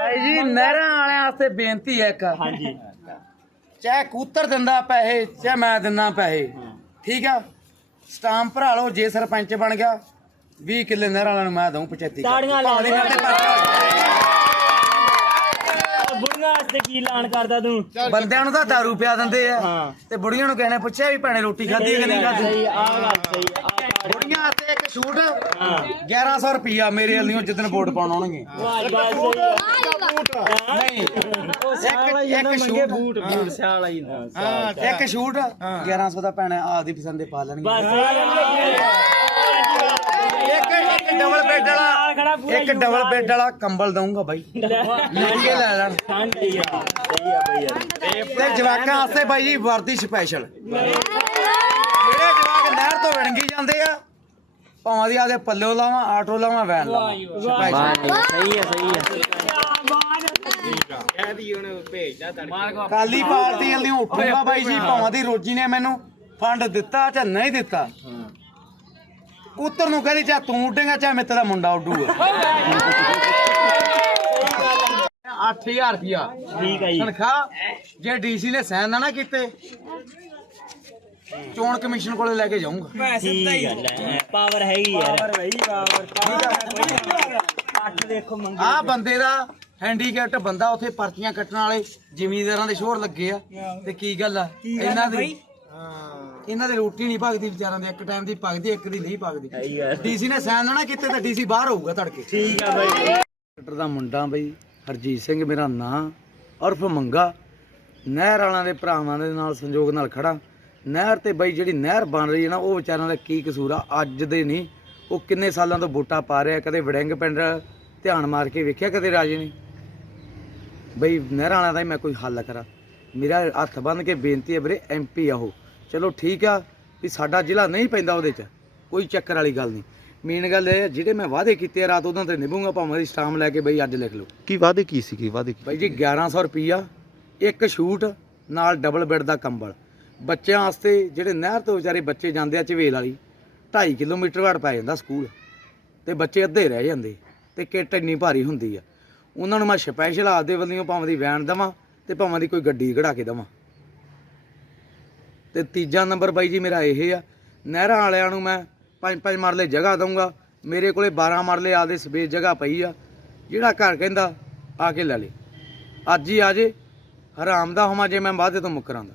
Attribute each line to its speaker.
Speaker 1: ਭਾਈ ਜੀ ਨਹਿਰਾਂ ਵਾਲਿਆਂ ਵਾਸਤੇ ਬੇਨਤੀ ਹੈ ਇੱਕ।
Speaker 2: ਹਾਂਜੀ।
Speaker 1: ਚਾਹੇ ਕੂਤਰ ਦਿੰਦਾ ਪੈਸੇ ਚਾਹੇ ਮੈਂ ਦਿੰਦਾ ਪੈਸੇ। ਠੀਕ ਆ? ਸਟਾਂਪ ਭਰਾ ਲਓ ਜੇ ਸਰਪੰਚ ਬਣ ਗਿਆ 20 ਕਿੱਲੇ ਨਹਿਰਾਂ ਵਾਲਿਆਂ ਨੂੰ ਮੈਂ ਦਊਂ 75
Speaker 2: ਤਾੜੀਆਂ ਲਾ ਉਹ ਬੁੜੀਆਂ ਵਾਸਤੇ ਕੀ ਐਲਾਨ ਕਰਦਾ ਤੂੰ।
Speaker 1: ਬੰਦਿਆਂ ਨੂੰ ਤਾਂ ਦਾਰੂ ਪਿਆ ਦਿੰਦੇ ਆ। ਤੇ ਬੁੜੀਆਂ ਨੂੰ ਕਹਿਣੇ ਪੁੱਛਿਆ ਵੀ ਭੈਣੇ ਰੋਟੀ ਖਾਧੀ ਕਿ ਨਹੀਂ ਖਾਧੀ?
Speaker 2: ਸਹੀ ਆ ਗੱਲ ਸਹੀ ਆ
Speaker 1: ਬੁੜੀਆਂ ਇੱਕ ਸ਼ੂਟ 1100 ਰੁਪਿਆ ਮੇਰੇ ਵੱਲੋਂ ਜਿੱਦਣ ਵੋਟ ਪਾਉਣ ਆਉਣਗੇ। ਨਹੀਂ ਇੱਕ ਇੱਕ ਸ਼ੂਟ।
Speaker 2: ਬੂਟ ਬੂਟ ਸਿਆਲ ਆਈ
Speaker 1: ਹਾਂ ਇੱਕ ਸ਼ੂਟ 1100 ਦਾ ਭੈਣੇ ਆਪਦੀ ਪਸੰਦ ਦੇ ਪਾ ਲੈਣਗੇ। ਇੱਕ ਇੱਕ ਡਬਲ ਬੈੱਡ ਵਾਲਾ
Speaker 2: ਖੜਾ ਪੂਰਾ
Speaker 1: ਇੱਕ ਡਬਲ ਬੈੱਡ ਵਾਲਾ ਕੰਬਲ ਦਊਂਗਾ ਬਾਈ। ਲੈ। ਕੇ ਲੈ ਲੈਣ।
Speaker 2: ਠੰਡ ਹੀ ਆ। ਸਹੀ ਆ ਬਈ ਯਾਰ
Speaker 1: ਤੇ ਜਵਾਕਾਂ ਵਾਸਤੇ ਬਾਈ ਜੀ ਵਰਦੀ ਸਪੈਸ਼ਲ ਜਿਹੜੇ ਜਵਾਕ ਨਹਿਰ ਤੋਂ ਵਿਣਗੀ ਜਾਂਦੇ ਆ ਭਾਵਾਂ ਦੀ ਆਦੇ ਪੱਲਿਓ ਲਾਵਾਂ ਆਟੋ ਲਾਵਾਂ ਵੈਨ ਲਾਵਾਂ। ਸਪੈਸ਼ਲ
Speaker 2: ਸਹੀ ਆ ਸਹੀ ਆ।
Speaker 1: ਕਾਲੀ ਪਾਰਟੀ ਵਾਲੀ ਉੱਠੂਗਾ ਬਾਈ ਜੀ ਭਾਵਾਂ ਦੀ ਰੋਜੀ ਨੇ ਮੈਨੂੰ ਫੰਡ ਦਿੱਤਾ ਜਾਂ ਨਹੀਂ ਦਿੱਤਾ। ਕੂਤਰ ਨੂੰ ਕਹਿੰਦੀ ਚਾ ਤੂੰ ਉੱਡੇਗਾ ਚਾਹੇ ਮੈਂ ਤੇਰਾ ਮੁੰਡਾ ਉੱਡੂਗਾ। 8000 ਰੁਪਿਆ
Speaker 2: ਠੀਕ ਆ ਜੀ।
Speaker 1: ਤਨਖਾਹ। ਜੇ ਡੀਸੀ ਨੇ ਸਾਈਨ ਨਾ ਨਾ ਕੀਤੇ। ਚੋਣ ਕਮਿਸ਼ਨ ਕੋਲੇ ਲੈ ਕੇ ਜਾਊਂਗਾ।
Speaker 2: ਠੀਕ ਆ ਲੈ ਪਾਵਰ ਹੈ ਹੀ ਯਾਰ ਪਾਵਰ ਬਈ ਪਾਵਰ ਅੱਠ ਦੇਖੋ ਮੰਗੀ
Speaker 1: ਆਹ ਬੰਦੇ ਦਾ ਹੈਂਡੀਕੈਪਟ ਬੰਦਾ ਉੱਥੇ ਪਰਚੀਆਂ ਕੱਟਣ ਵਾਲੇ ਜ਼ਿਮੀਂਦਾਰਾਂ ਦੇ ਸ਼ੋਰ ਲੱਗੇ ਆ। ਤੇ ਕੀ ਗੱਲ ਆ? ਇਹਨਾਂ ਦੀ ਇਹਨਾਂ ਦੀ ਰੋਟੀ ਨਹੀਂ ਭਗਦੀ ਵਿਚਾਰਾਂ ਦੇ ਇੱਕ ਟਾਈਮ ਦੀ ਭਗਦੀ ਇੱਕ ਦੀ ਨਹੀਂ ਭਗਦੀ।
Speaker 2: ਸਹੀ ਆ।
Speaker 1: ਡੀਸੀ ਨੇ ਸਾਈਨ ਨਾ ਕੀਤੇ ਤਾਂ ਡੀਸੀ ਬਾਹਰ ਹੋਊਗਾ ਤੜਕੇ।
Speaker 2: ਠੀਕ ਆ ਬਈ।
Speaker 1: ਡਾਕਟਰ ਦਾ ਮੁੰਡਾ ਬਈ ਹਰਜੀਤ ਸਿੰਘ ਮੇਰਾ ਨਾਂ ਉਰਫ ਮੰਗਾ। ਨਹਿਰ ਵਾਲਿਆਂ ਦੇ ਭਰਾਵਾਂ ਦੇ ਨਾਲ ਸੰਯੋਗ ਨਾਲ ਖੜਾ। ਨਹਿਰ ਤੇ ਬਈ ਜਿਹੜੀ ਨਹਿਰ ਬਣ ਰਹੀ ਹੈ ਨਾ ਉਹ ਵਿਚਾਰਿਆਂ ਦਾ ਕੀ ਕਸੂਰ ਆ? ਅੱਜ ਦੇ ਨਹੀਂ। ਉਹ ਕਿੰਨੇ ਸਾਲਾਂ ਤੋਂ ਵੋਟਾਂ ਪਾ ਰਿਹਾ ਕਦੇ ਵੜਿੰਗ ਪਿੰਡ ਧਿਆਨ ਮਾਰ ਕੇ ਵੇਖਿਆ ਕਦੇ ਰਾਜੇ ਨੇ? ਬਈ ਨਹਿਰਾਂ ਵਾਲਿਆਂ ਦਾ ਮੈਂ ਕੋਈ ਹੱਲ ਕਰਾਂ। ਮੇਰਾ ਹੱਥ ਬੰਨ ਕੇ ਬੇਨਤੀ ਹੈ ਵੀਰੇ ਐਮਪੀ ਆ ਉਹ। ਚਲੋ ਠੀਕ ਆ ਵੀ ਸਾਡਾ ਜ਼ਿਲ੍ਹਾ ਨਹੀਂ ਪੈਂਦਾ ਉਹਦੇ 'ਚ ਕੋਈ ਚੱਕਰ ਵਾਲੀ ਗੱਲ ਨਹੀਂ। ਮੇਨ ਗੱਲ ਇਹ ਜਿਹੜੇ ਮੈਂ ਵਾਅਦੇ ਕੀਤੇ ਰਾਤ ਉਹਨਾਂ ਤੇ ਨਿਭੂੰਗਾ ਭਾਵੇਂ ਦੀ ਸਟਾਮ ਲੈ ਕੇ ਬਈ ਅੱਜ ਲਿਖ ਲਓ।
Speaker 3: ਕੀ ਵਾਅਦੇ ਕੀ ਸੀ ਕੀ ਵਾਅਦੇ ਕੀ
Speaker 1: ਬਾਈ ਜੀ 1100 ਰੁਪਈਆ ਇੱਕ ਸ਼ੂਟ ਨਾਲ ਡਬਲ ਬੈੱਡ ਦਾ ਕੰਬਲ। ਬੱਚਿਆਂ ਵਾਸਤੇ ਜਿਹੜੇ ਨਹਿਰ ਤੋਂ ਵਿਚਾਰੇ ਬੱਚੇ ਜਾਂਦੇ ਆ ਝਵੇਲ ਵਾਲੀ 2.5 ਕਿਲੋਮੀਟਰ ਵਾੜ ਪੈ ਜਾਂਦਾ ਸਕੂਲ ਤੇ ਬੱਚੇ ਅੱਧੇ ਰਹਿ ਜਾਂਦੇ ਤੇ ਕਿੱਟ ਇੰਨੀ ਭਾਰੀ ਹੁੰਦੀ ਆ। ਉਹਨਾਂ ਨੂੰ ਮੈਂ ਸਪੈਸ਼ਲ ਆਪਦੇ ਵੱਲੋਂ ਭਾਵੇਂ ਦੀ ਵੈਨ ਦਵਾਂ ਤੇ ਭਾਵੇਂ ਦੀ ਕੋਈ ਗੱਡੀ ਕਢਾ ਕੇ ਦਵਾਂ। ਤੇ ਤੀਜਾ ਨੰਬਰ ਬਾਈ ਜੀ ਮੇਰਾ ਇਹ ਆ, ਨਹਿਰਾਂ ਵਾਲਿਆਂ ਨੂੰ ਮੈਂ ਪੰਜ ਪੰਜ ਮਰਲੇ ਜਗ੍ਹਾ ਦਊਂਗਾ, ਮੇਰੇ ਕੋਲੇ 12 ਮਰਲੇ ਆਪਦੇ ਸਵੇਰ ਜਗ੍ਹਾ ਪਈ ਆ, ਜਿਹੜਾ ਘਰ ਕਹਿੰਦਾ ਆ ਕੇ ਲੈ ਲੇ। ਅੱਜ ਹੀ ਆ ਜੇ ਹਰਾਮ ਦਾ ਹੋਵਾਂ ਜੇ ਮੈਂ ਵਾਅਦੇ ਤੋਂ ਮੁੱਕਰਾਂ ਦਾ